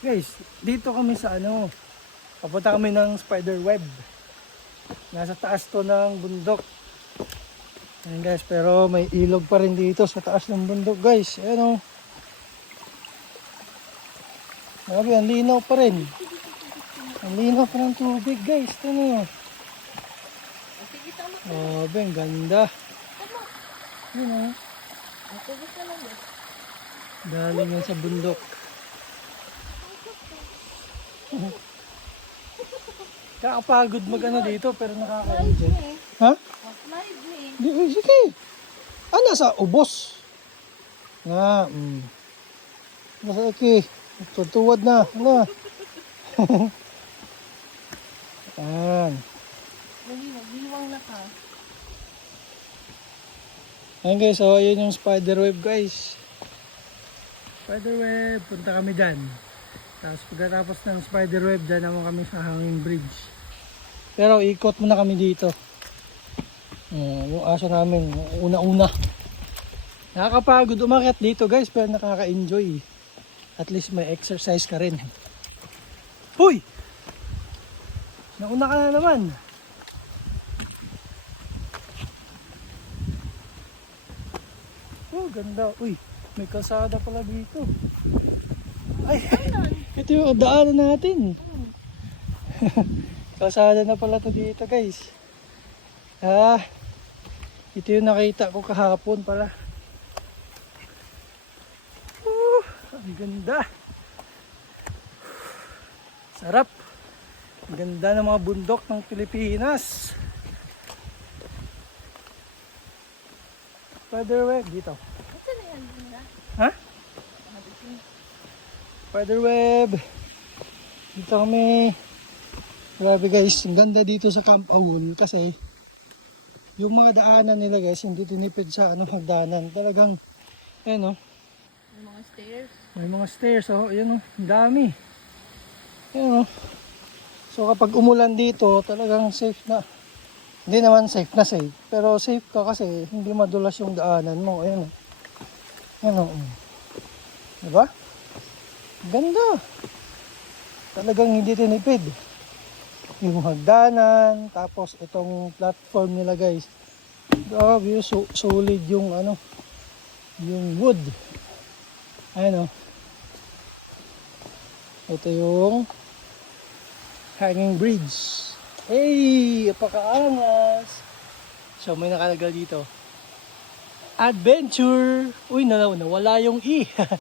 Guys, dito kami sa papunta kami ng spider web. Nasa taas to ng bundok. Ayan guys, pero may ilog pa rin dito sa taas ng bundok guys. Ayan Grabe, ang linaw pa rin. Ang linaw pa ng tubig guys. Grabe, ang ganda. Yun Galing yan sa bundok. Kakapagod dito pero nakaka-enjoy. Ha? Sige. Nasa ubos. Nasa iki. Tutuwad na. Ayan. Nag-iwang na ka. Ayan guys, so ayun yung spider web guys. Spider web, punta kami dyan. Tapos pagkatapos ng spider web, dyan naman kami sa hanging bridge. Pero ikot muna kami dito. Yung aso namin, una-una. Nakakapagod umakyat dito guys, pero nakaka-enjoy. At least may exercise ka rin. Huy! Nauna ka na naman. Oh, ganda. Uy, may kalsada pala dito. Ay, ito yung daanan natin. Kalsada na pala to dito guys. Ito yung nakita ko kahapon pala. Ang ganda. Sarap. Ang ganda ng mga bundok ng Pilipinas. Spider web dito. Ha? Spider web. Dito kami. Grabe guys, ang ganda dito sa Camp Awol kasi yung mga daanan nila guys, hindi tinipid sa hagdanan. Talagang may mga stairs. May mga stairs, ayan ang dami. Ayan So kapag umulan dito, talagang safe na. Hindi naman safe na safe, pero safe ka kasi hindi madulas yung daanan mo. Ayan Diba? Ganda. Talagang hindi tinipid. Yung hagdanan, tapos itong platform nila guys. Grabe, solid yung yung wood. Ayan Ito yung hanging bridge. Hey, apakaangas. So may nakalagay dito. Adventure. Uy, nawala yung E.